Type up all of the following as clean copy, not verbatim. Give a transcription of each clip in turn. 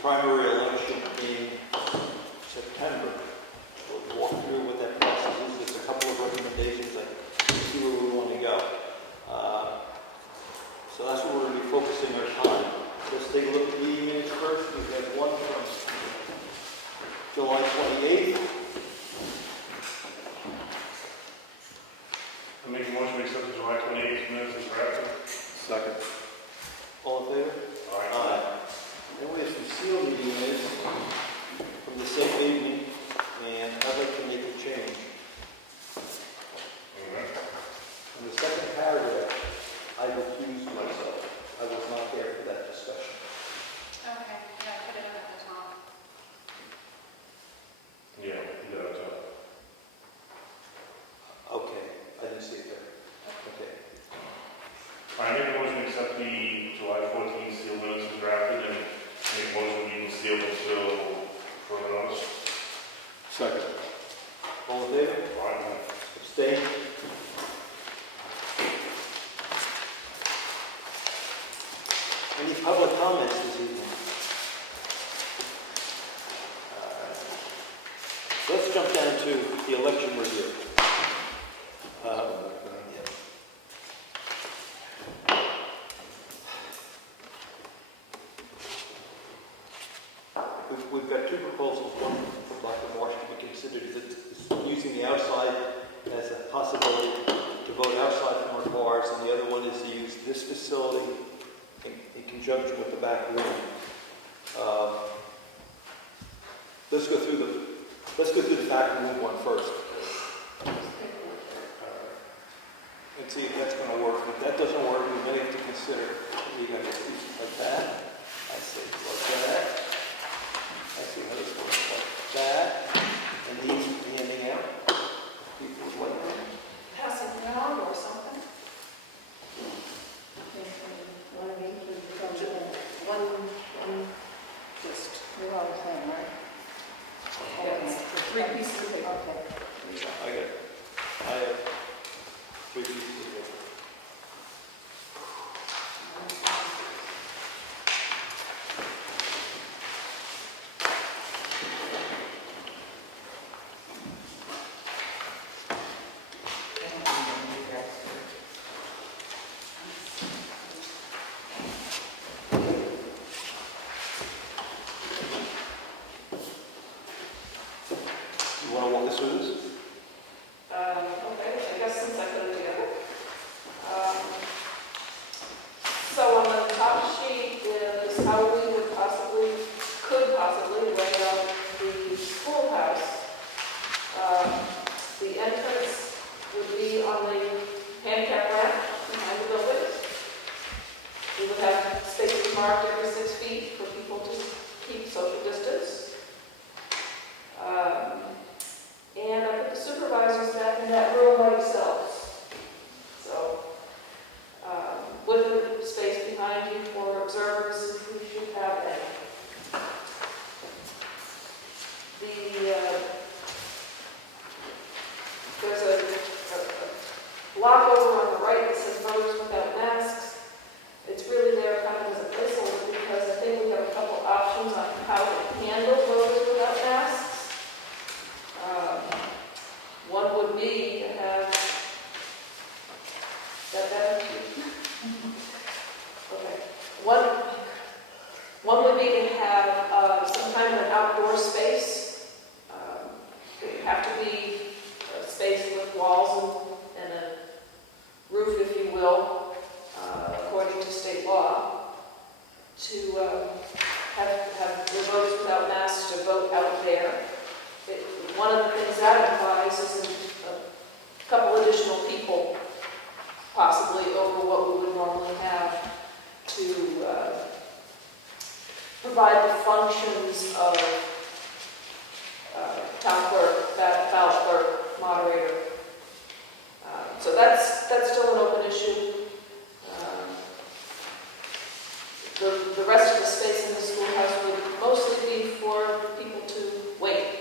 primary election in September. We'll walk through what that process is. There's a couple of recommendations, like see where we want to go. So that's where we're going to be focusing our time. Let's take a look at the meeting minutes first. We have one from July 28th. I make a motion to accept the July 28th minutes as drafted. Second. All in favor? Aye. Then we have some sealed meeting minutes from the same evening, and I'd like to make a change. Okay. In the second paragraph, I recused myself. I was not there for that discussion. Okay, yeah, put it up at the top. Yeah, yeah, Okay, I didn't see it there. Okay. I make a motion to accept the July 14th sealed minutes as drafted and make a motion to leave them sealed until further notice. Second. All in favor? Aye. Abstain? Any public comments this evening? Let's jump down to the election review. Yeah. We've got two proposals, one from Dr. Marsh to be considered is using the outside as a possibility to vote outside from our cars, and the other one is to use this facility in conjunction with the back room. Let's go through the back room one first. And see if that's going to work. If that doesn't work, we may have to consider we're going to do it like that. I see, like that. I see how this works, like that. And these handing out. People would like them. Passing it on or something? One of each would become one, just, you're all the same, right? Yes, for 3 pieces of paper. Okay. I have 3 pieces of paper. You want to walk us through this? Okay, I guess since I put it together. So on the top sheet is how we could possibly lay out the schoolhouse. The entrance would be on the handicap ramp behind the building. We would have spaces marked every 6 feet for people to keep social distance. And I put the supervisors back in that room by themselves. So, with the space behind you for observers, if we should have any. There's a block over on the right that says voters without masks. It's really there kind of as a placeholder because I think we have a couple options on how to handle voters without masks. One would be to have that. Okay. One would be to have some kind of an outdoor space. It would have to be a space with walls and a roof, if you will, according to state law, to have the voters without masks to vote out there. One of the things that implies is a couple additional people, possibly over what we would normally have, to provide the functions of town clerk, ballot clerk, moderator. So that's still an open issue. The rest of the space in the schoolhouse would mostly be for people to wait.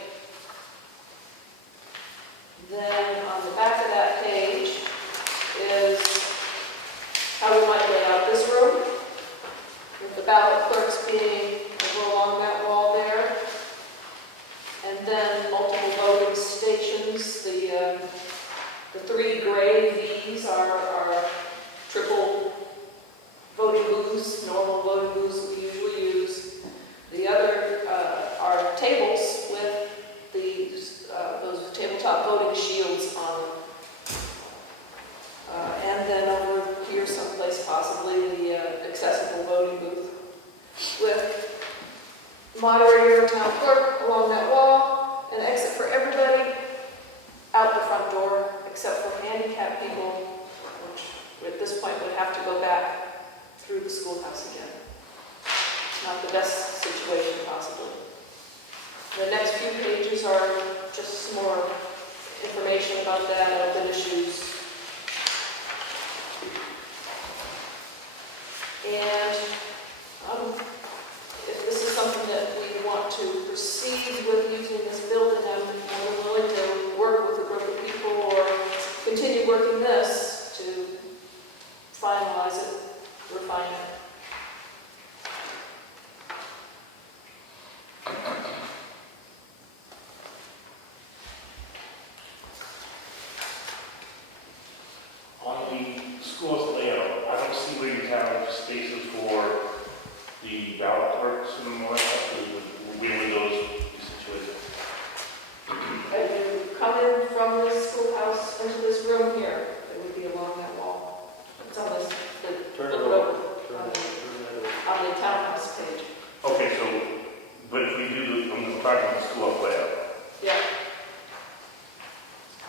Then on the back of that page is how we might lay out this room, with the ballot clerks being over along that three gray V's are triple voting booths, normal voting booths we usually use. The other are tables with those tabletop voting shields on them. And then over here someplace possibly the accessible voting booth with moderator and town clerk along that wall, an exit for everybody out the front door except for handicapped people, which at this point would have to go back through the schoolhouse again. It's not the best situation possibly. The next few pages are just some more information about that, open issues. And if this is something that we want to proceed with using this building, I'm more than willing to work with a group of people or continue working this to finalize it, refine it. On the school's layout, I don't see where you have spaces for the ballot clerks and all that stuff. Where would those be situated? As you come in from this schoolhouse into this room here, it would be along that wall. It's on this, Turn it look it over. over Turn it over. on the townhouse page. Okay, so, but if we do, I'm talking about the school layout. Yeah.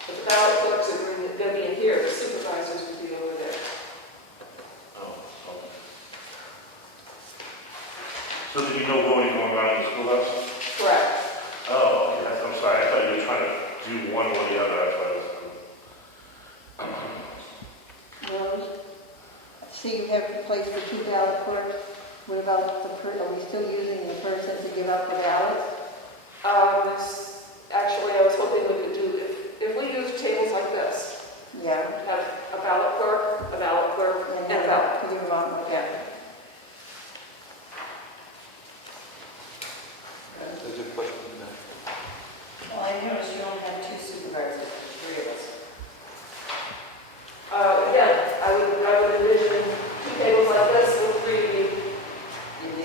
But the ballot clerks are going to be in here, the supervisors would be over there. Oh, okay. So there'd be no voting going on in the schoolhouse? Correct. Oh, okay, I'm sorry, I thought you were trying to do one or the other, I thought it was. Rose, see you have a place for two ballot clerks. What about are we still using the person to give out the ballots? Actually, I was hoping we could do, if we use tables like this, Yeah. have a ballot clerk, and a ballot. Put them on, yeah. There's a question in there. Well, I noticed you don't have two supervisors, three of us. Again, I would envision two tables like this with three of you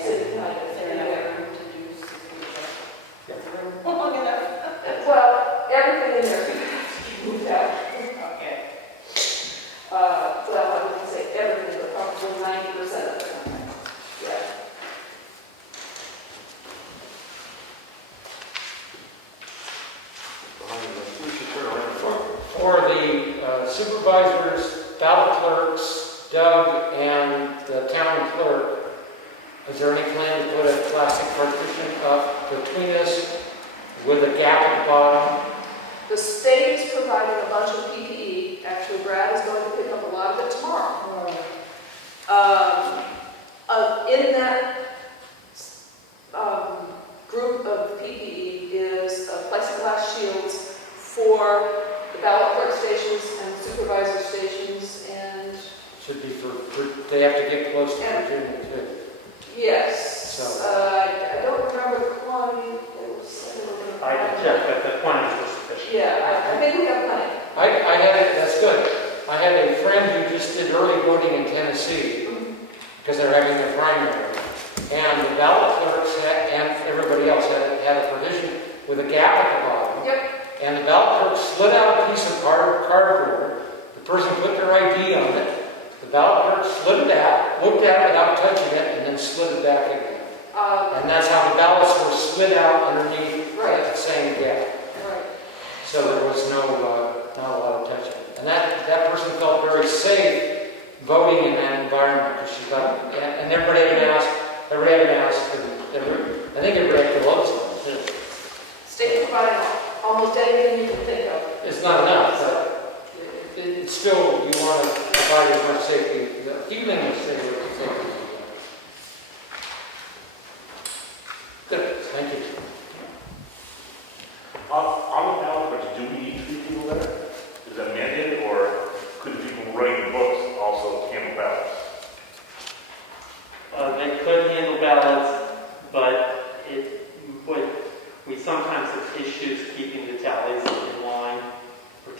sitting behind Is it. there enough room to do six people? Is the room long enough? Well, everything in there could be moved out. Okay. Well, I wouldn't say everything, but probably 90% of it. Yeah. Behind you. We should turn around. For the supervisors, ballot clerks, Doug, and the town clerk, is there any plan to put a plastic partition up between us with a gap at the bottom? The state is providing a bunch of PPE. Actually, Brad is going to pick up a lot of it tomorrow. In that group of PPE is plexiglass shields for the ballot clerk stations and supervisor stations, and Should be they have to get close to Virginia too. yes, So- I don't remember the quantity. It was a little bit. I can check, but the quantity was sufficient. Yeah, I think we have plenty. I had it, that's good. I had a friend who just did early voting in Tennessee because they're having their primary. And the ballot clerks and everybody else had a provision with a gap at the bottom. Yep. And the ballot clerk slid out a piece of cardboard. The person put their ID on it. The ballot clerk slid it out, looked at it without touching it, and then slid it back again. And that's how the ballots were slid out underneath that same gap. Right. So there was not a lot of touching. And that person felt very safe voting in that environment because she thought, and everybody had been asked, I think everybody had gloves on too. State providing almost anything you can think of. It's not enough, but it's still, you want to provide as much safety, a few minutes safety. Good, thank you. On the ballot clerks, do we need 3 people there? Is that mandated, or could the people writing the books also handle ballots? They could handle ballots, but we sometimes have issues keeping the tallies in line for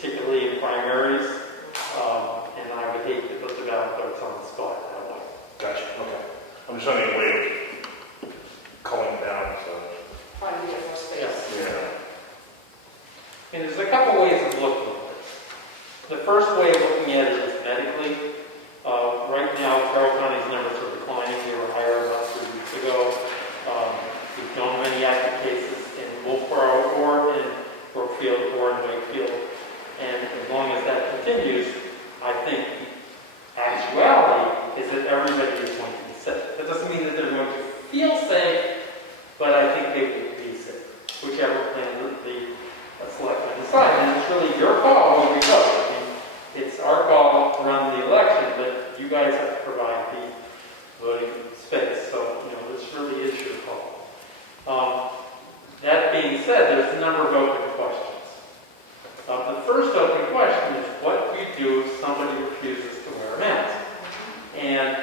And there's a couple ways of looking at this. The first way of looking at it is medically. Right now, Carroll County's numbers are declining. They were higher about 3 weeks ago. We've known many active cases in Wolfboro or in Brookfield or in Wakefield. And as long as that continues, I think the actuality is that everybody is going to be sick. That doesn't mean that they're going to feel safe, but I think they will be sick, whichever plan the selectmen decide. And it's really your call when we vote. I mean, it's our call to run the election, but you guys have to provide the voting space. So, this really is your call. That being said, there's a number of open questions. The first open question is, what do you do if somebody refuses to wear a mask? And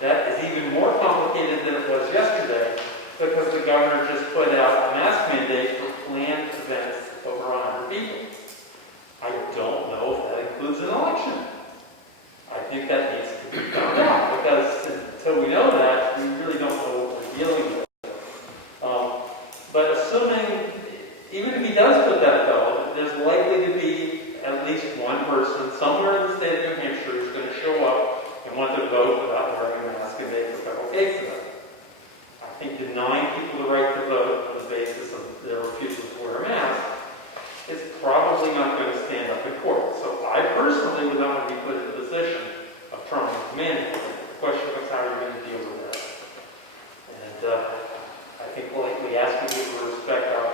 that is even more complicated than it was yesterday, because the governor just put out a mask mandate for planned events over 100 people. I don't know if that includes an election. I think that needs to be found out, because until we know that, we really don't know what we're dealing with. But assuming, even if he does put that though, there's likely to be at least one person somewhere in the state of New Hampshire who's going to show up and want to vote without wearing a mask and make a federal case of it. I think denying people the right to vote on the basis of their refusal to wear a mask is probably not going to stand up in court. So I personally would not want to be put in the position of trying to mandate it. The question is, how are you going to deal with that? And I think politely asking people to respect our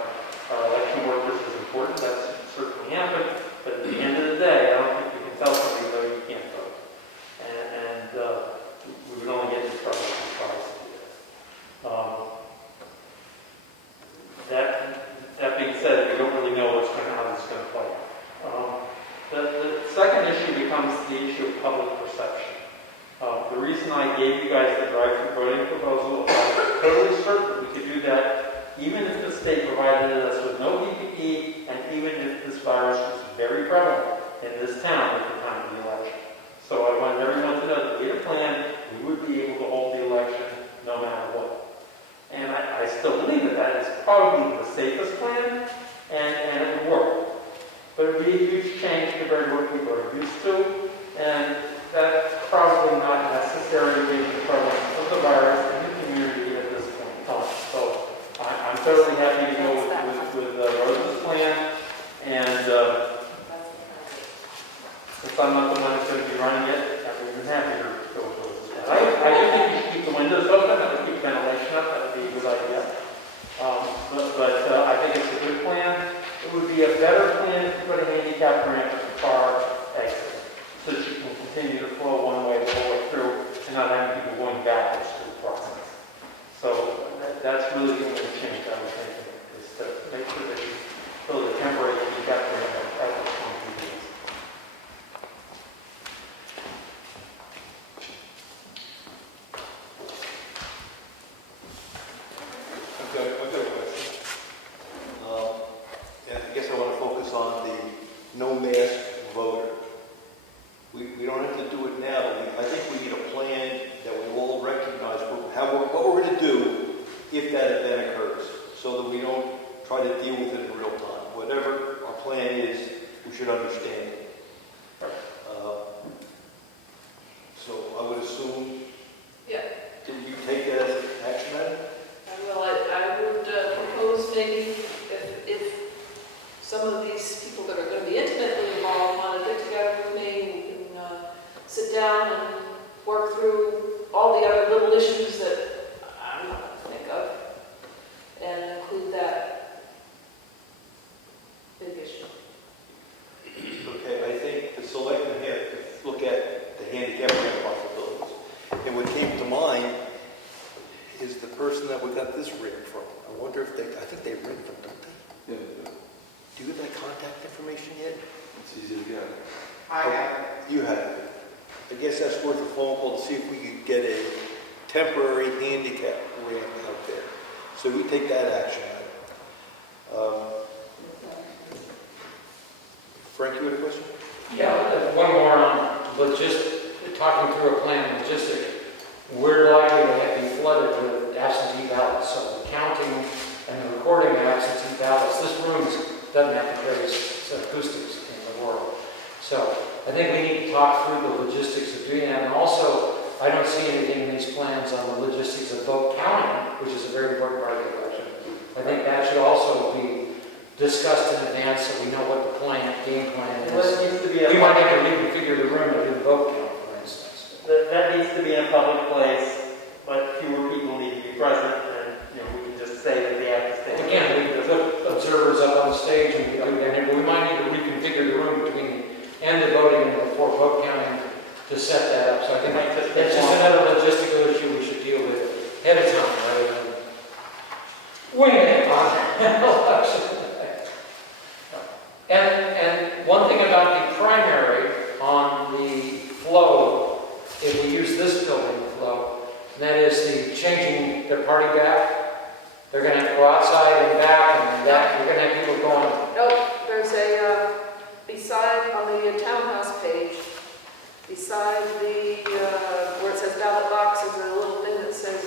election workers is important. That's certainly happened. But at the end of the day, I don't think you can tell somebody, no, you can't vote. And we would only get in trouble if we tried to do that. That being said, we don't really know how this is going to play out. The second issue becomes the issue of public perception. The reason I gave you guys the drive-through voting proposal, I'm totally certain we could do that even if the state provided us with no PPE and even if this virus was very prevalent in this town at the time of the election. So I want everyone to know that we had a plan, we would be able to hold the election no matter what. And I still believe that is probably the safest plan, and it would work. But it would be a huge change compared to what people are used to, and that's probably not necessary given the prevalence of the virus in the community at this point in time. So I'm totally happy to go with Rose's plan, and since I'm not the one that's going to be running it, I'm even happier to go with Rose's plan. I do think you should keep the windows open, that would keep ventilation up, that would be a good idea. But I think it's a good plan. It would be a better plan if you put a handicap ramp at the car exit, so that you can continue to flow one way the whole way through and not having people going backwards through the process. So that's really the only change I was thinking, is to make sure that you build a temporary handicap ramp at the point of views. I've got a question. And I guess I want to focus on the no mask voter. We don't have to do it now. I think we need a plan that we all recognize what we're going to do if that event occurs, so that we don't try to deal with it in real time. Whatever our plan is, we should understand it. So I would assume. Yeah. Did you take that as action item? Well, I would propose maybe if some of these people that are going to be intimately involved want to get together with me, we can sit down and work through all the other little issues that I'm not going to think of, and include that big issue. Okay, I think the selectmen have to look at the handicap ramp possibilities. And what came to mind is the person that we got this written from. I wonder if I think they written from, don't they? Yeah, Do you have that contact information yet? it's easy to get. I have it. You have it. I guess that's worth a phone call to see if we could get a temporary handicap ramp out there. So we take that action item. Frank, you had a question? Yeah, one more on talking through a plan, logistic. We're likely to be flooded with absentee ballots, so the counting and the recording of absentee ballots talk through the logistics of doing that. And also, I don't see anything in these plans on the logistics of vote counting, which is a very important part of the election. I think that should also be discussed in advance so we know what the game plan Well, is. it needs to be a We might have to reconfigure the room to do the vote count, for instance. that needs to be in a public place, but fewer people need to be present, and, you know, we can just say that they have to stay. Again, we could put observers up on the stage and we could do that, but we might need to reconfigure the room between the end of voting and before vote counting to set that up. So I think that's just another logistical issue we should deal with ahead of time, rather than wing it on election day. And one thing about the primary on the flow, if we use this building flow, and that is the changing their party back. They're going to have to go outside and back and back. We're going to have people going. Nope, there's a, beside, on the townhouse page, beside the, where it says ballot boxes, there's a little thing that says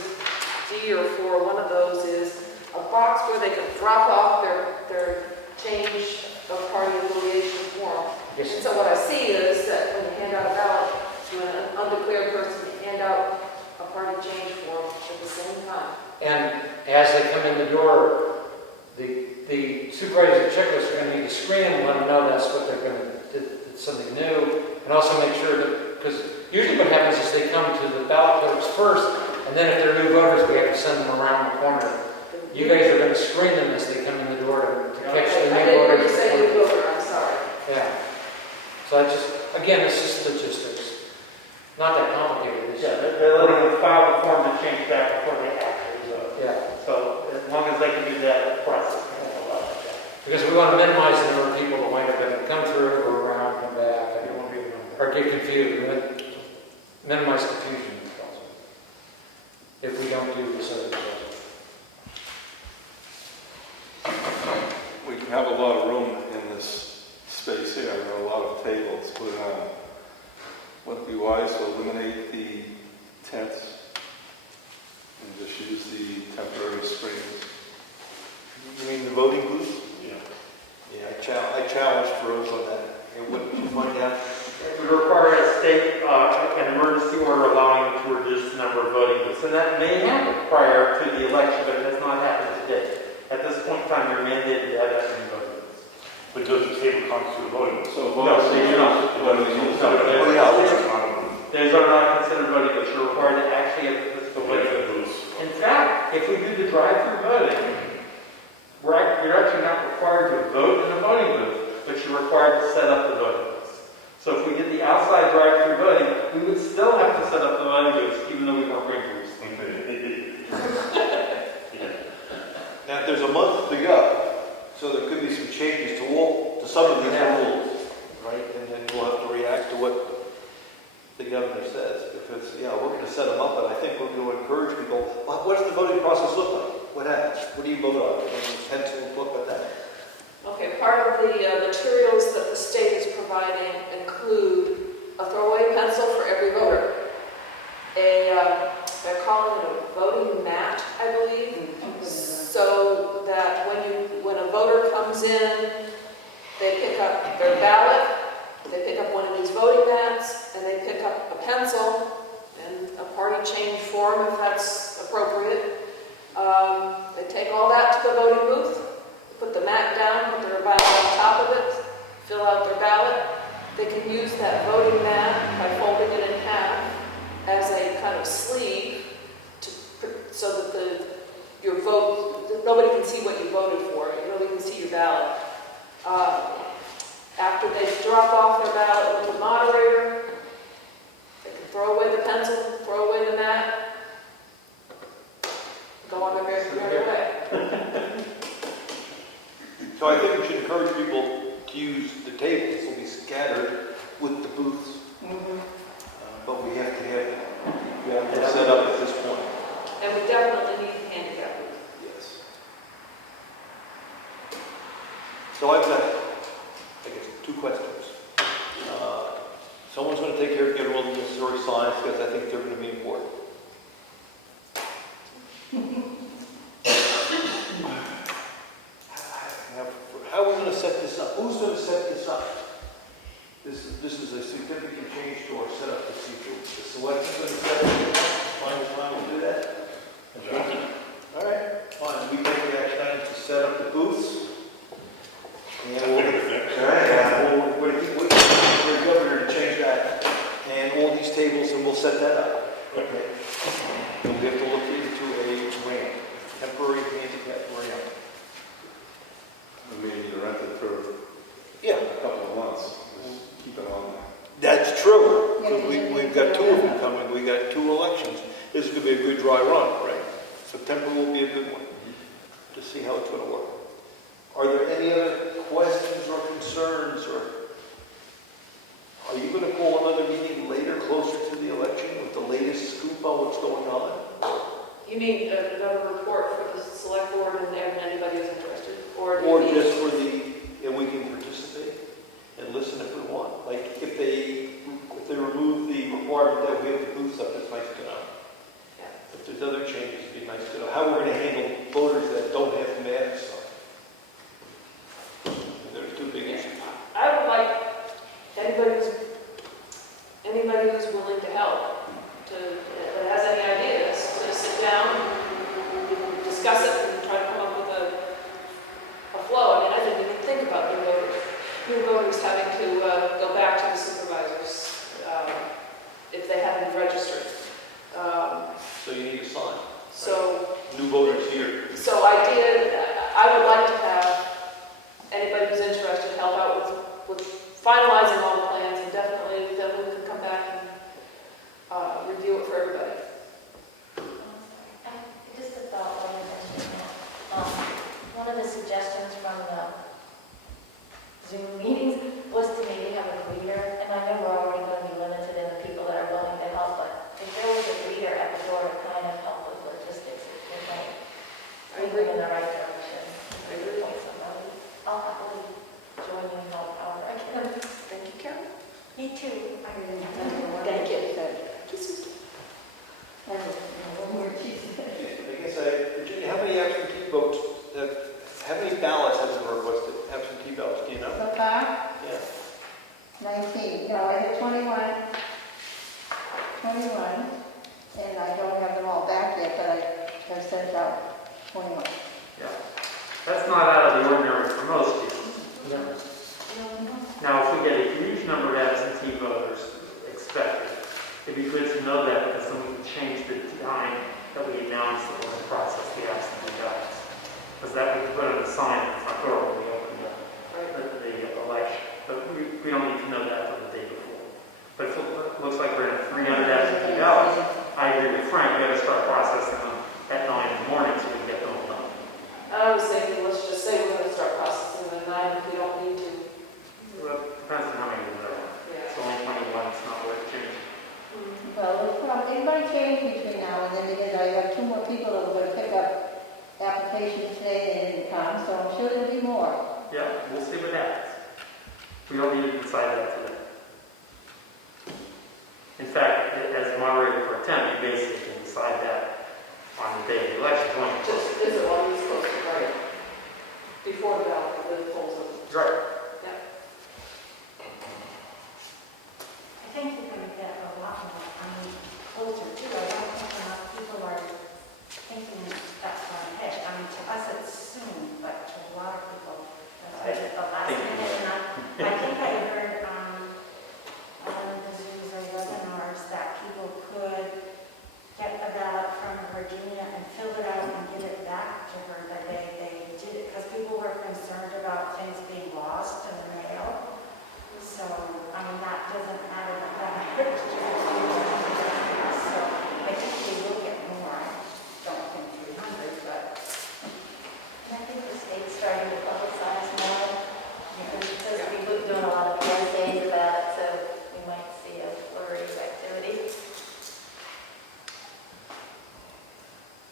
D or 4. One of those is a box where they can drop off their change of party affiliation form. And Yes. so what I see is that when you hand out a ballot to an undeclared person, you hand out a party change form at the same time. And as they come in the door, the supervisor checklist are going to need to screen them and let them know that's what they're going to, it's something new. And also make sure that, because usually what happens is they come to the ballot clerks first, and then if they're new voters, we have to send them around the corner. You guys are going to screen them as they come in the door to catch the I new didn't hear voters. you say new voter, I'm sorry. Yeah. So I just, again, it's just logistics. Not that complicated. It's Yeah, they're letting them file the form to change back before they actually vote. yeah. So as long as they can do that process, they don't allow that. Because we want to minimize the number of people that might have to come through, go around, come back, They won't be able to. or get confused. Minimize confusion also. If we don't do this other stuff. We can have a lot of room in this space here, there are a lot of tables, but would it be wise to eliminate the tents and just use the temporary screens? You mean the voting booth? Yeah. Yeah, I challenged Rose on that. And what did you find out? It would require a state, an emergency order allowing them to reduce the number of voting booths. And that may happen prior to the election, but it has not happened today. At this point in time, you're mandated to have that many voting booths. But does the table constitute a voting? So No, they do not. Those are not considered voting booths. You're required to actually have physical voting booths. In fact, if we do the drive-through voting, you're actually not required to vote in a voting booth, but you're required to set up the voting booths. So if we did the outside drive-through voting, we would still have to set up the voting booths, even though we weren't going to. Now, there's a month to go, so there could be some changes to some of these rules, right? And then we'll have to react to what the governor says, because, yeah, we're going to set them up, but I think we're going to encourage people. What does the voting process look like? What happens? What do you vote on? Pencil, book, what that? Okay, part of the materials that the state is providing include a throwaway pencil for every voter, they're calling it a voting mat, I believe, so that when a voter comes in, they pick up their ballot, they pick up one of these voting mats, and they pick up a pencil and a party change form if that's appropriate. They take all that to the voting booth, put the mat down, put their ballot on top of it, fill out their ballot. They can use that voting mat by folding it in half as a kind of sleeve so that your vote, nobody can see what you voted for. Nobody can see your ballot. After they drop off their ballot with the moderator, they can throw away the pencil, throw away the mat, go on their merry way. So I think we should encourage people to use the tables. They'll be scattered with the booths. But we have to have it set up at this point. And we definitely need a handicap booth. Yes. So I've got, I guess, 2 questions. Someone's going to take care of getting all the necessary signs because I think they're going to be important. How are we going to set this up? Who's going to set this up? This is a significant change The selectmen's going to set it, find the time to do that? All right, fine, we take the action item to set up the booths. And we'll, all right, we're governor to change that, and all these tables, and we'll set that up. Okay. And we have to look into a ramp, temporary handicap ramp. I mean, you rent it for Yeah, a couple of months, just keep it on there. that's true, because we've got two of them coming, we got 2 elections. This is going to be a good dry run, right? September will be a good one, to see how it's going to work. Are there any other questions or concerns, or are you going to call another meeting later, closer to the election, with the latest scoop on what's going on? You mean another report for the select board and anybody who's interested? Or Just for and we can participate and listen if we want. Like, if they remove the requirement that we have the booths up, it's nice to know. Yeah. If there's other changes, it'd be nice to know how we're going to handle voters that don't have to mask stuff. There's 2 big issues. I would like anybody who's willing to help, that has any ideas, to sit down and discuss it and try to come up with a flow. I mean, I didn't even think about new voters having to go back to the supervisors if they haven't registered. So you need a sign. So, New voters here. so I would like to have anybody who's interested help out with finalizing all the plans, and definitely then we can come back and review it for everybody. Just a thought while you're mentioning that. One of the suggestions from the Zoom meetings was to maybe have a greeter, and I know we're already going to be limited in the people that are willing to help, but if there was a greeter at the door to kind of help with logistics, it might move in the right direction. I agree. Point somebody. I'll happily join you and help however I can. Thank you, Karen. Me too. I really have to. Thank you. One more piece. I guess Virginia, how many absentee votes, how many ballots has been requested, absentee ballots, do you know? So far, Yeah. 19, no, I had 21, and I don't have them all back yet, but I have sent out 21. Yeah. That's not out of the ordinary for most people. Now, if we get a huge number of absentee voters expected, it'd be good to know that, because then we can change the time that we announce that we're going to process the absentee ballots. Because that we can put on the sign at the front door when we open the election. But we don't need to know that for the day before. But if it looks like we're going to have 300 absentee ballots, I agree with Frank, we got to start processing them at 9 in the morning so we can get them all done. I was thinking, let's just say we're going to start processing them at 9 if we don't need to. Well, it depends on how many there are. It's only 21, it's not worth changing. Well, it might change between now and then, because I have 2 more people that are going to pick up applications today, and they didn't come, so I'm sure there'll be more. Yeah, we'll see what happens. We don't need to decide that today. In fact, as moderator for a temp, you basically can decide that on the day of the election. Just visit while he's supposed to, right? Before the ballot, the polls open. Right. I think you're going to get a lot more, closer too. I don't think enough people are thinking that's far ahead. To us it's soon, but to a lot of people, that's at the last minute. And I think I heard on the Zooms or webinars that people could get a ballot from Virginia and fill it out and give it back to her the day they did it, because people were concerned about things being lost in the mail. So, that doesn't matter that much. So, I think we will get more. I don't think 300, but I think the state's starting to publicize more. Because people are doing a lot of PSAs about it, so we might see a flurry of activity.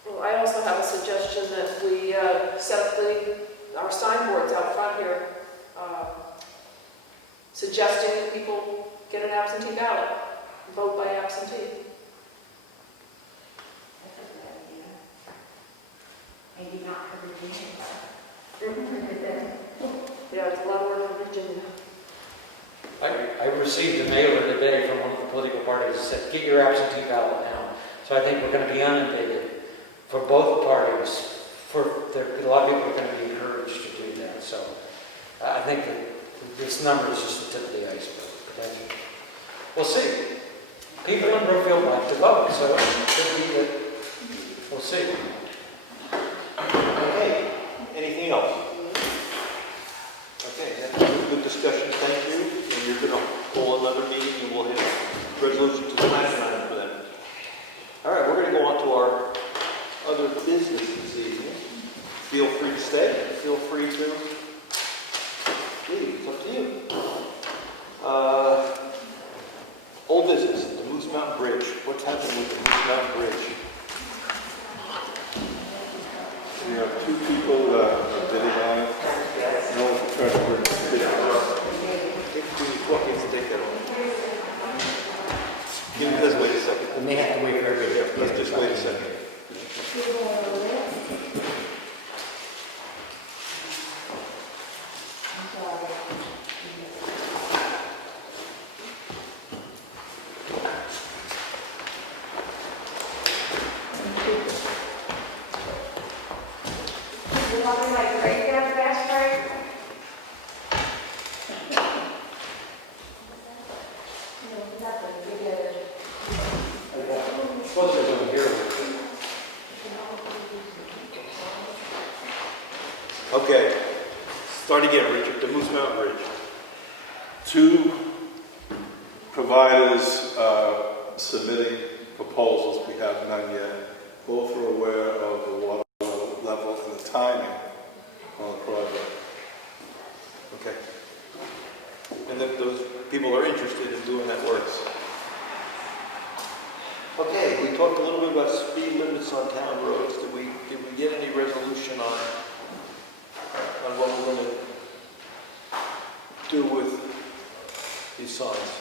Well, I also have a suggestion that we set up our signboards out front here, suggesting that people get an absentee ballot, vote by absentee. That's a good idea. Maybe not for Virginia, Yeah, it's a lot of work for Virginia. I received a mailer today from one of the the political parties that said, get your absentee ballot now. So I think we're going to be inundated for both parties. A lot of people are going to be encouraged to do that. So I think that this number is just the tip of the iceberg. Potentially. We'll see. People in Brookfield like to vote, so it could be that we'll see. Okay, anything else? Okay, that's a good discussion, thank you. And you're going to call another meeting and we'll hit resolution to the action item for them. All right, we're going to go on to our other business this evening. Feel free to stay, feel free to leave, it's up to you. Old business, the Moose Mountain Bridge. What's happening with the Moose Mountain Bridge? We have two people that are bidding on it. No one's trying to bid it. Take that on. Let's wait a second. We may have to wait for everybody. Let's just wait a second. You want me like break that fast, right? Suppose there's one here. Okay, start again, Richard. The Moose Mountain Bridge. Two providers submitting proposals. We have none yet. Both are aware of the water level and the timing on the project. Okay. And then those people are interested in doing that work. Okay, we talked a little bit about speed limits on town roads. Did we get any resolution on what we're going to do with these signs?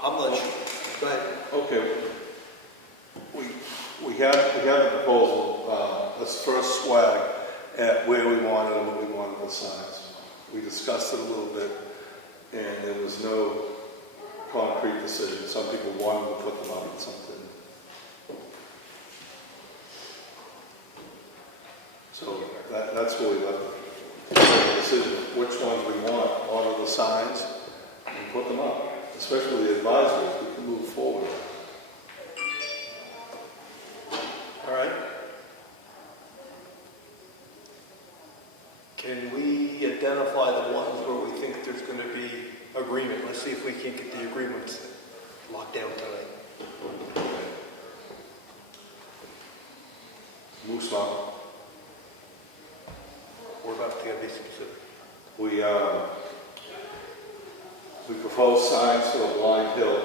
I'm not sure. Go ahead. Okay. We had a proposal, let's first swag at where we wanted and what we wanted the signs. We discussed it a little bit, and there was no concrete decision. Some people wanted to put them up and some didn't. So that's where we left it. The decision of which ones we want, order the signs, and put them up. Especially the advisories, we can move forward. All right. Can we identify the ones where we think there's going to be agreement? Let's see if we can get the agreements locked down tonight. Moose Mountain. We're about to be specific. We proposed signs to a blind hill.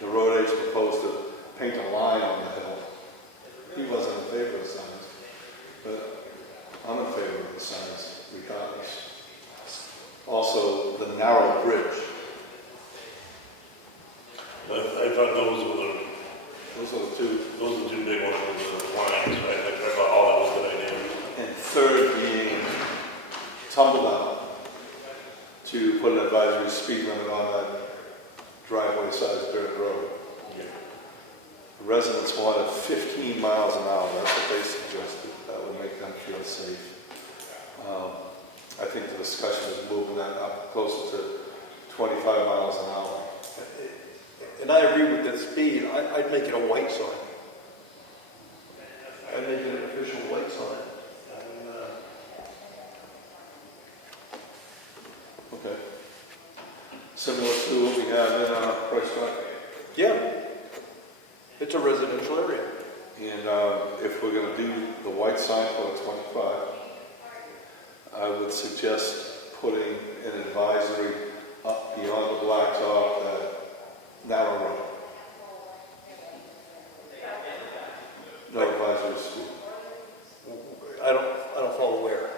The road agent proposed to paint a line on the hill. He wasn't in favor of the signs, but I'm in favor of the signs, regardless. Also, the narrow bridge. I thought those were the two big ones with the lines. I thought all that was a good idea. And third being tumble out to put an advisory speed limit on that driveway-sized dirt road. Yeah. The residents wanted 15 miles an hour. That's what they suggested. That would make them feel safe. I think the discussion is moving that up closer to 25 miles an hour. And I agree with that speed. I'd make it a white sign. I'd make it an official white sign. Okay. Similar to what we have in Price Drive. Yeah. It's a residential area. And if we're going to do the white sign for the 25, I would suggest putting an advisory up beyond the blacktop at narrow road. No advisory school. I don't follow where.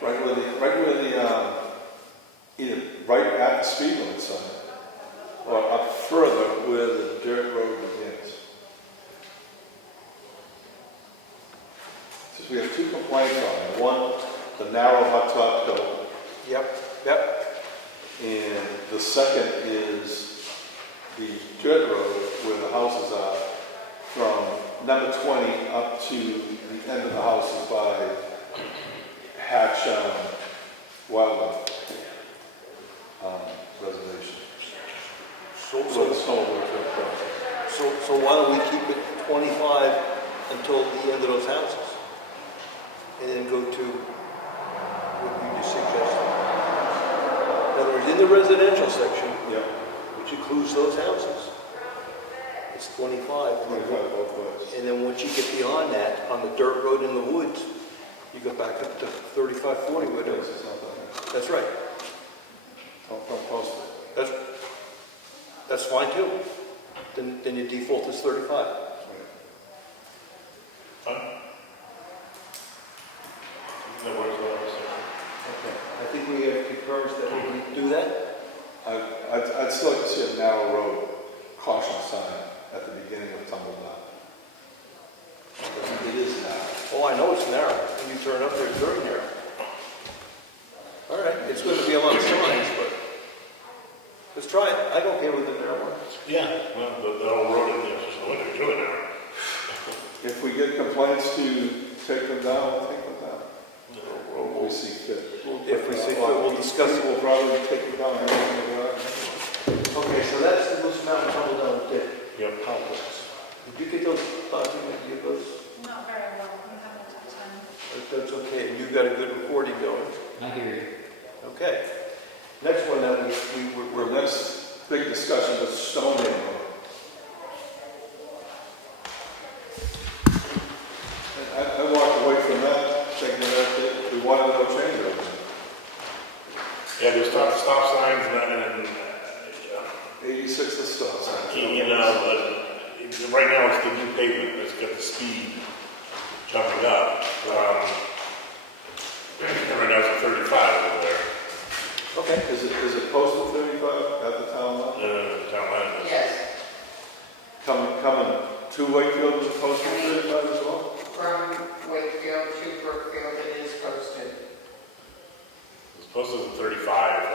Right where the either right at the speed limit sign or up further where the dirt road begins. So we have two complaints on it. One, the narrow hot top hill. Yep. And the second is the dirt road where the houses are, from number 20 up to the end of the houses by Hatch Wildlife Reservation. So, So the snow works across. so why don't we keep it 25 until the end of those houses? And then go to what you just suggested. In other words, in the residential section, Yep. which includes those houses, it's 25. 25 both ways. And then once you get beyond that, on the dirt road in the woods, you go back up to 35, 40, whatever. Yes, it's not that. That's right. Don't post it. That's fine too. Then your default is 35. Fine. That works well. Okay. I think we have concurrence that we can do that. I'd still like to see a narrow road caution sign at the beginning of Tumbledown. It is now. Oh, I know it's narrow. When you turn up there, it's very narrow. All right, it's going to be a lot of signs, but let's try it. I'm okay with the narrow one. Yeah, well, the whole road in there, just the winter, it's really narrow. If we get complaints to take them down, we'll take them down. We'll see fit. If we see fit, we'll discuss it. We'll probably take them down. Okay, so that's the Moose Mountain Tumble Down Dip Yep. complex. Did you get those documents? You those? Not very well, we haven't had time. That's okay. And you've got a good recording going. I hear you. Okay. Next one that Our next big discussion was Stonehenge Road. And I walked away from that thinking that we wanted no change over there. Yeah, there's stop signs and 86 is stop sign. you know, right now it's the new pavement that's got the speed jumping up. And right now it's a 35 over there. Okay. Is it posted 35 at the town line? Town line is. Yes, Coming to Wakefield is it posted 35 as well? from Wakefield to Brookfield, it is posted. It's posted as a 35.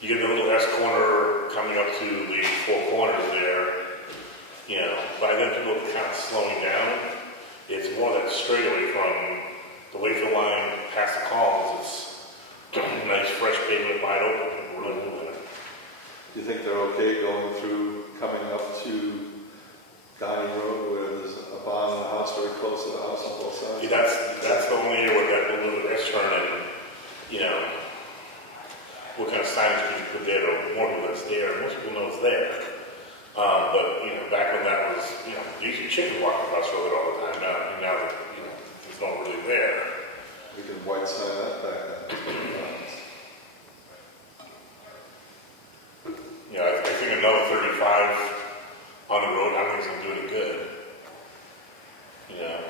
You get the little S corner coming up to the four corners there. You know, by then people are kind of slowing down. It's more that straightaway from the Wakefield line past the columns. It's nice fresh pavement, wide open. People really moving it. Do you think they're okay going through, coming up to Dining Road where there's a barn and a house very close to the house on both sides? See, that's the only area where that little S turn and, you know, what kind of signage can you put there to warn people that's there? Most people know it's there. But, you know, back when that was, you know, usually chickens walking across the road all the time. Now that, you know, there's no really there. We can white sign that back then. You know, I think another 35 on the road, I don't think it's going to do any good. You know,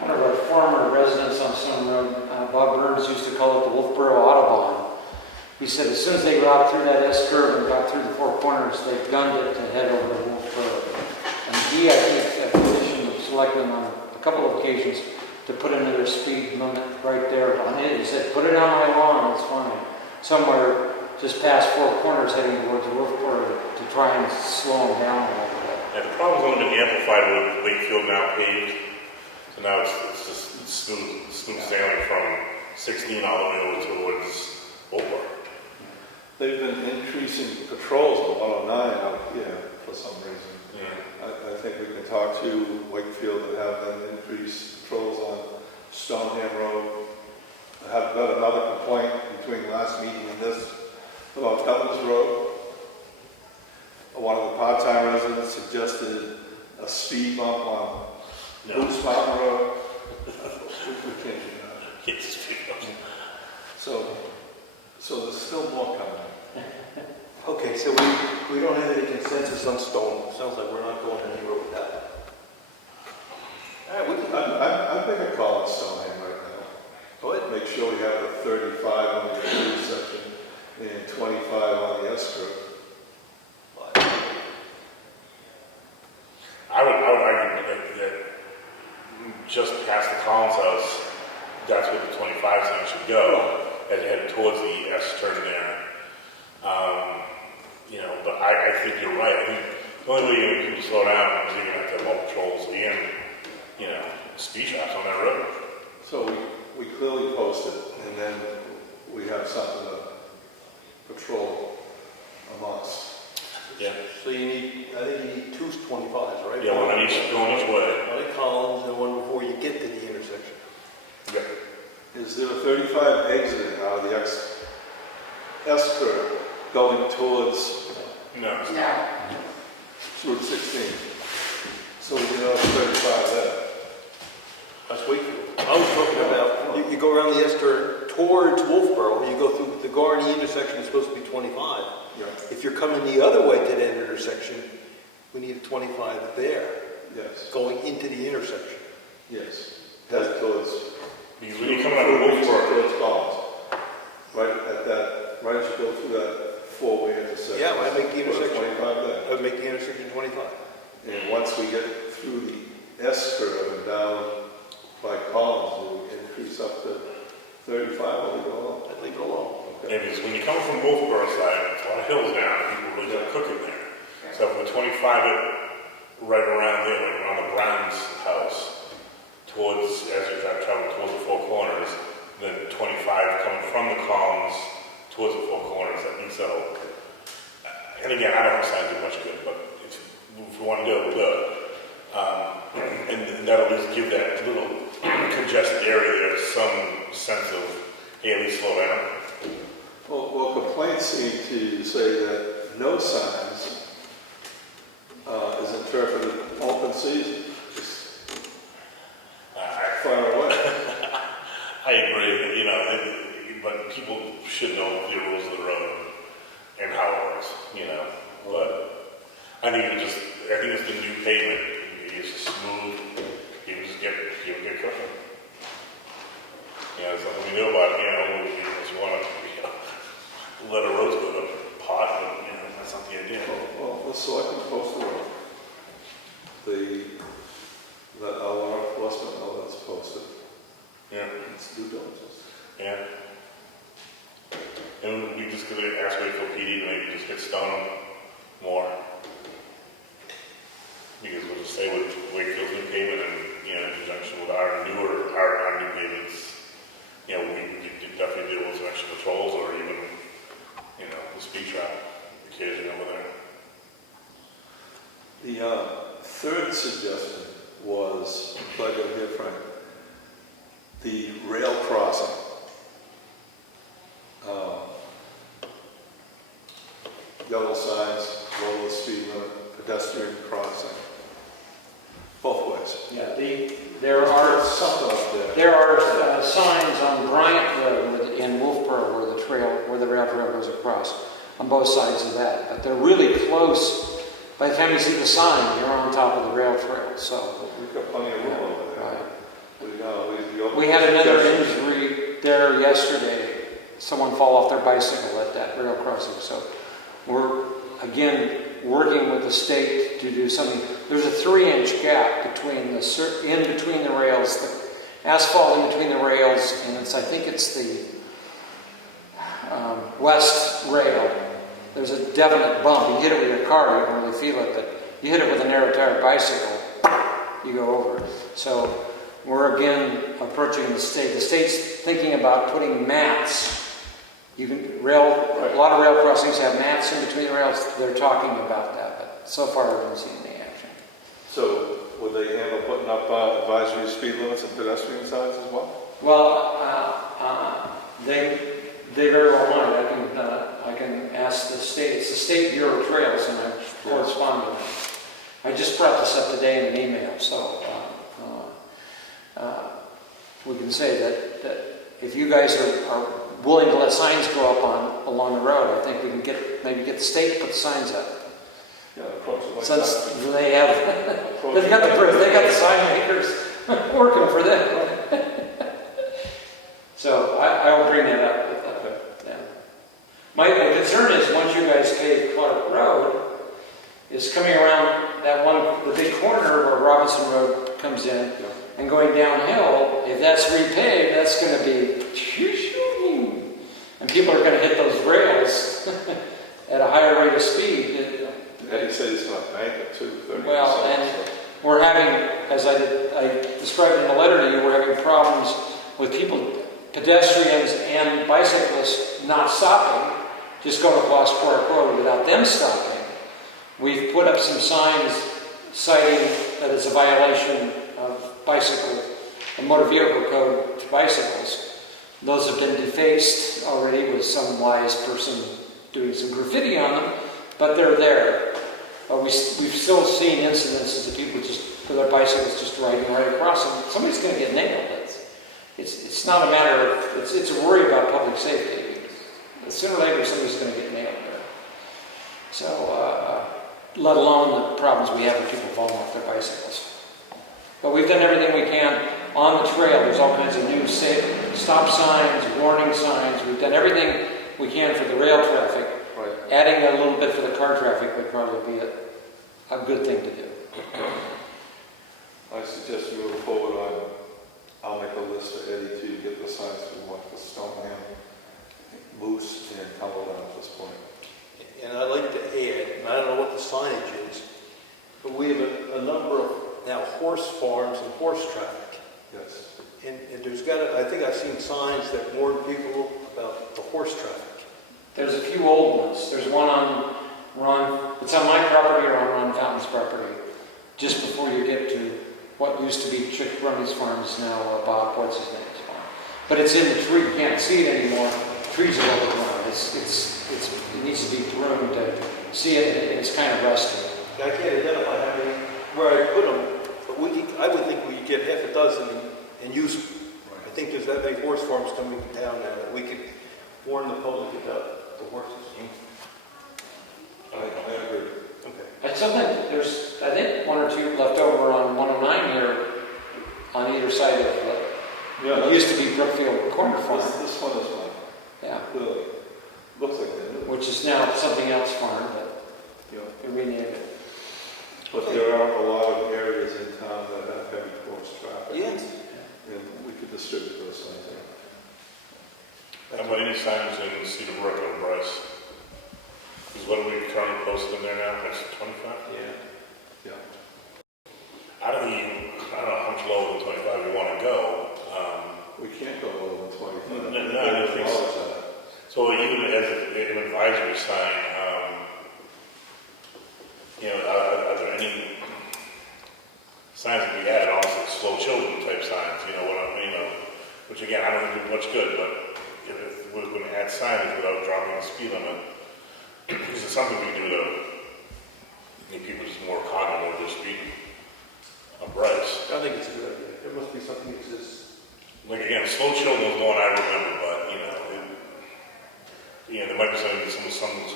One of our former residents on some road, Bob Burns, used to call it the Wolfboro Autobahn. He said as soon as they got through that S curve and got through the four corners, they gunned it to head over to Wolfboro. And he, I think, petitioned the selectmen on a couple of occasions to put another speed limit right there on it. He said, put it on my lawn, it's fine. Somewhere just past four corners heading towards Wolfboro to try and slow them down a little bit. and the problem's only been amplified with Wakefield now paved. So now it's just smooth sailing from 16 all the way over towards Wolfboro. They've been increasing patrols on 109 out here for some reason. Yeah. I think we can talk to Wakefield and have them increase patrols on Stoneham Road. I have got another complaint between last meeting and this about Cutler's Road. One of the part-time residents suggested a speed bump on Moose Mountain Road. We can't do that. It's speed bumps. So there's still more coming. Okay, so we don't have any consensus on stone. Sounds like we're not going anywhere with that. All right, we can, I think I call it Stoneham right now. go ahead. Make sure we have the 35 on the approved section and 25 on the S curve. I would argue that just past the Collins house, that's where the 25 sign should go. as you head towards the S turn there. But I think you're right. I think the only way you're going to people slow down is you're going to have to have more patrols and, speed traps on that road. So we clearly post it, and then we have something to patrol amongst. Yeah. So you need, I think you need two 25s, right? Yeah, one on each, going each way. One at Collins and one before you get to the intersection. Yeah. Is there a 35 exiting out of the S curve going towards No. Route 16? So we get another 35 there. That's Wakefield. I was talking about, you go around the S turn towards Wolfboro, you go through the Garney intersection, it's supposed to be 25. Yeah. If you're coming the other way to that intersection, we need a 25 there, Yes. going into the intersection. Yes. Head towards. Because when you come out of Wolfboro, Towards Collins. Right as you go through that four-way intersection. Yeah, I make the Put a intersection. 25 there. I would make the intersection 25. And once we get through the S curve and down by Collins, we'll increase up to 35 or we go on. I'd leave it alone. Okay. yeah, because when you come from Wolfboro side, it's a lot of hills down, and people really start cooking there. So if we 25 it right around there, like around the Brown's house, towards, as you travel towards the Four Corners, then 25 coming from the columns towards the Four Corners, that means that'll, and again, I don't know if signs do much good, but if we want to do it, we'll do it. And that'll at least give that little congested area there some sense of, hey, at least slow down. Well, complaints seem to say that no signs is interpreted open season. Just far away. I agree, but people should know the rules of the road and how it works, But I think it's the new pavement. It's just smooth. You just get cooking. There's nothing we know about it. If you want to let a road go to pot, but that's not the idea. Well, the selectmen post the road. Let our law enforcement know that it's posted. Yeah. It's due diligence. Yeah. And we just could ask Wakefield PD to maybe just hit stone more. Because we'll just say with Wakefield's new pavement and, in conjunction with our new pavements, we could definitely deal with some extra patrols or even, the speed trap occasionally over there. The third suggestion was, if I go here, Frank, the rail crossing. Yellow signs, lower the speed limit, pedestrian crossing. Both ways. Yeah, there are Something up there. There are signs on Bryant Road in Wolfboro where the rail trail goes across on both sides of that. But they're really close. By the time you see the sign, you're on top of the rail trail. So We've got plenty of room over there. right. We had another injury there yesterday. Someone fall off their bicycle at that rail crossing. So we're again working with the state to do something. There's a 3-inch gap between the rails, the asphalt in between the rails, and I think it's the west rail. There's a definite bump. You hit it with your car, you don't really feel it, but you hit it with a narrow-tire bicycle, you go over it. So we're again approaching the state. The state's thinking about putting mats. A lot of rail crossings have mats in between the rails. They're talking about that, but so far I haven't seen any action. So would they handle putting up advisory speed limits and pedestrian signs as well? Well, they very well might. I can ask the state. It's the State Bureau of Trails, and I correspond with them. I just brought this up today in an email, so we can say that if you guys are willing to let signs go up along the road, I think we can maybe get the state to put the signs up. Yeah, approach it like Since that. they got the sign makers working for them. So I will bring that up. Yeah. My concern is once you guys pave Clark Road, is coming around the big corner where Robinson Road comes in, and going downhill. If that's repaved, that's going to be people are gonna hit those rails at a higher rate of speed. Eddie said it's not bank it too, 30%. Well, and we're having, as I described in the letter to you, we're having problems with pedestrians and bicyclists not stopping, just going across Quark Road without them stopping. We've put up some signs citing that it's a violation of bicycle and motor vehicle code to bicycles. Those have been defaced already with some wise person doing some graffiti on them, but they're there. We've still seen incidences of people just, with their bicycles just riding right across them. Somebody's going to get nailed. It's not a matter of, it's a worry about public safety. Sooner or later, somebody's going to get nailed there. So, let alone the problems we have with people falling off their bicycles. But we've done everything we can on the trail. There's all kinds of new stop signs, warning signs. We've done everything we can for the rail traffic. Right. Adding a little bit for the car traffic would probably be a good thing to do. I suggest you move forward on, I'll make a list for Eddie to get the signs we want for Stoneham, Moose, and Cumberland at this point. And I'd like to add, and I don't know what the signage is, but we have a number of now horse farms and horse traffic. Yes. And there's I think I've seen signs that warn people about the horse traffic. There's a few old ones. There's one on it's on my property or on Ron Fountain's property, just before you get to what used to be Chick Rummy's farm is now Bob, what's his name's farm. But it's in the tree, you can't see it anymore. The trees are overgrown. It needs to be pruned to see it, and it's kind of rusty. I can't identify where I put them, but I would think we could get half a dozen and use them. I think there's that many horse farms coming to town now that we could warn the public about the horses. I agree. Okay. It's something, there's, I think, one or two left over on 109 here on either side of it used to be Brookfield Corner Farm. This one is one. Yeah. Clearly. Looks like they do. Which is now something else farm, but we renamed it. But there are a lot of areas in town that have heavy horse traffic. Yes. And we could distribute those signs out. How about any signs in Cedar Brook or Bryce? Is what we currently posted in there now? That's 25? Yeah. I don't know how much lower than 25 we want to go. We can't go lower than 25. No, I don't think so. So even as an advisory sign, are there any signs that we add on like slow children type signs? Which again, I don't think do much good, but if we're going to add signage without dropping the speed limit, is it something we can do to make people just more cognizant of their speed on Bryce? I think it's a good idea. There must be something that says... Like again, slow children was the one I remember, but there might be some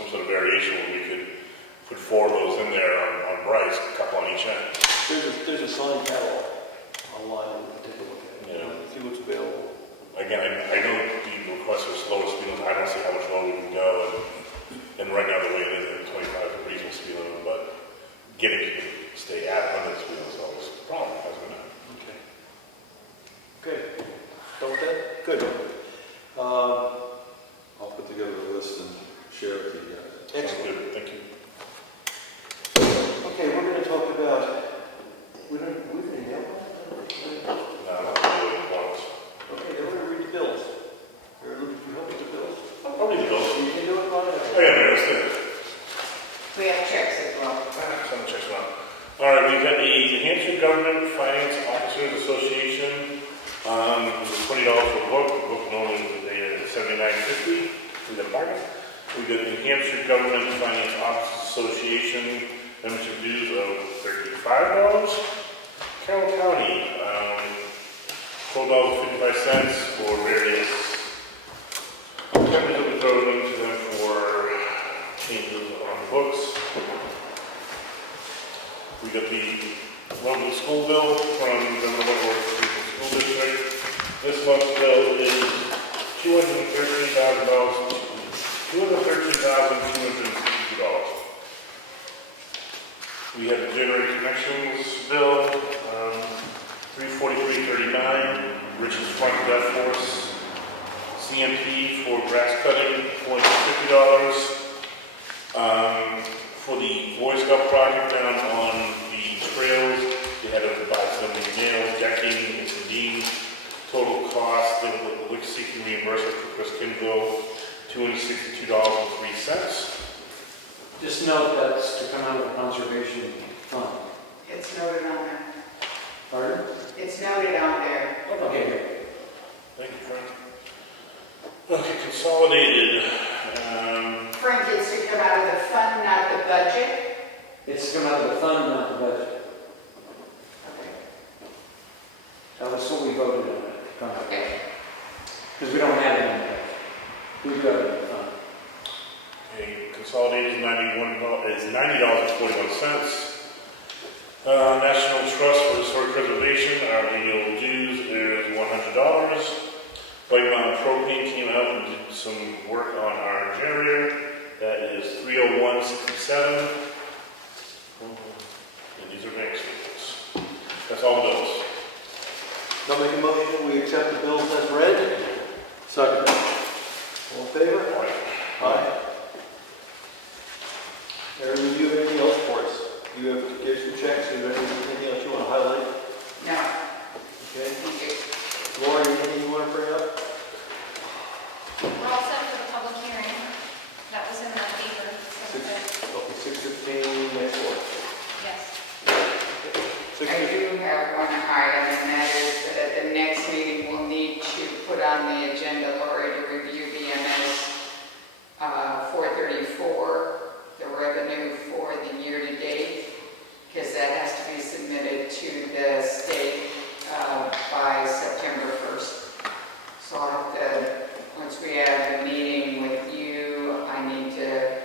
sort of variation where we could put 4 of those in there on Bryce, a couple on each end. There's a sign catalog online that we can take a look at. See what's available. Again, I know the request for slower speed limit. I don't see how much lower we can go. And right now, the way it is, 25 is a reasonable speed limit, but getting people to stay at 100 speed limit is always a problem, hasn't it? Okay. Good. Done with that? Good. I'll put together a list and share it to you guys. Sounds good. Thank you. Okay, we're going to talk about... We're going to nail that? No, not really once. Okay, then we're going to read the bills. Can you help with the bills? I'll read the bills. You can do it, Ron? Oh, yeah, man, let's do it. We have checks as well. Some checks out. All right, we've got the New Hampshire Government Finance Officers Association. It was $20 for a book. The book normally is $79.50. We got a bargain. We got the New Hampshire Government Finance Officers Association membership dues of $35. Carroll County, $12.55 for various members that we throw into them for changes on the books. We got the local school bill from the Government School District. This month's bill is $213,262. We have the generator connections bill, $343.39, Rich's Front Debt Force, CMP for grass cutting, $450. For the Boy Scout project down on the trails, they had to buy some nails, decking, and some beams. Total cost, they were seeking reimbursement for Chris Kinville, $262.03. Just note that's to come out of the conservation fund. It's noted on there. Pardon? It's noted on there. Okay, good. Thank you, Frank. Okay, consolidated. Frank, it's to come out of the fund, not the budget. It's to come out of the fund, not the budget. Okay. That was what we voted on. Okay. Because we don't have it in there. We got it in the fund. Okay, consolidated is $90.41. National Trust for Historic Preservation, our annual dues is $100. White Mountain Propane came out and did some work on our generator. That is $301.67. And these are bank statements. That's all the bills. I'll make a motion that we accept the bills as read. Second. All in favor? Aye. Mary, do you have anything else for us? You have some checks, you have anything else you want to highlight? No. Okay. Thank you. Lori, anything you want to bring up? We're all set for the public hearing. That was in the paper. So Okay, 6:15 next one. yes. I do have one item, and that is that at the next meeting, we'll need to put on the agenda, Lori, to review the MS 434, the revenue for the year-to-date, because that has to be submitted to the state by September 1st. So I'll have to, once we have the meeting with you, I need to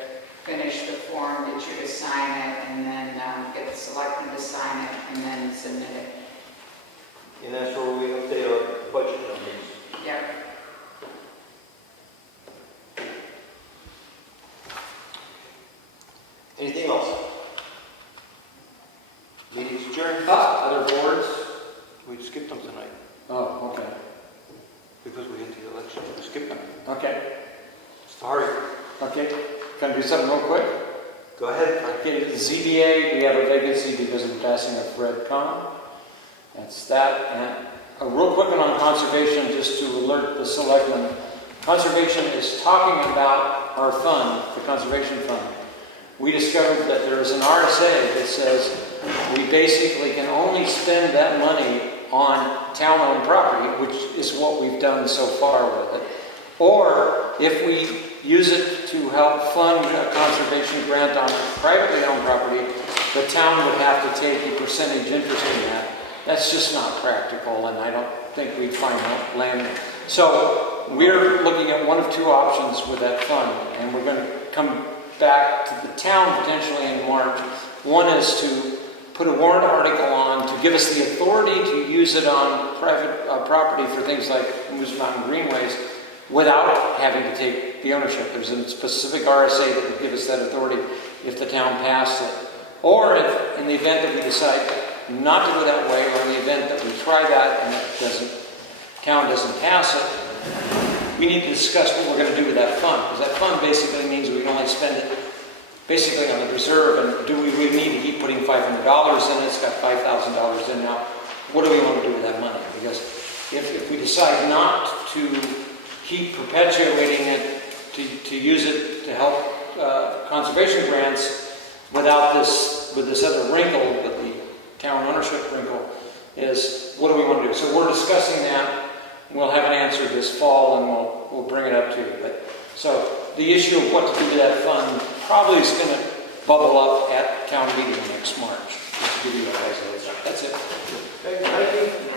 finish the form, get you to sign it, and then get the selectmen to sign it, and then submit it. And that's where we update our budget numbers. Yep. Anything else? Meeting's adjourned. Other boards? We skipped them tonight Oh, okay. because we had the election. We skipped them. Okay. Sorry. Okay. Can I do something real quick? Go ahead. Okay, the ZBA, we have a vacancy because of the passing of Fred Comeau. That's that. And a real quick one on conservation, just to alert the selectmen. Conservation is talking about our fund, the conservation fund. We discovered that there is an RSA that says we basically can only spend that money on town-owned property, which is what we've done so far with it. Or if we use it to help fund a conservation grant on privately owned property, the town would have to take a percentage interest in that. That's just not practical, and I don't think we'd find that land. So we're looking at one of two options with that fund, and we're going to come back to the town potentially in March. One is to put a warrant article on to give us the authority to use it on private property for things like Moose Mountain Greenways without having to take the ownership. There's a specific RSA that would give us that authority if the town passed it. Or if, in the event that we decide not to go that way, or in the event that we try that and town doesn't pass it, we need to discuss what we're going to do with that fund. Because that fund basically means we can only spend it basically on the reserve, and do we really need to keep putting $500 in it? It's got $5,000 in now. What do we want to do with that money? Because if we decide not to keep perpetuating it, to use it to help conservation grants without with this other wrinkle, with the town ownership wrinkle, is what do we want to do? So we're discussing that. We'll have an answer this fall, and we'll bring it up to you. So the issue of what to do with that fund probably is going to bubble up at town meeting next March. Just to give you a guys a heads up. That's it. Okay, thank you.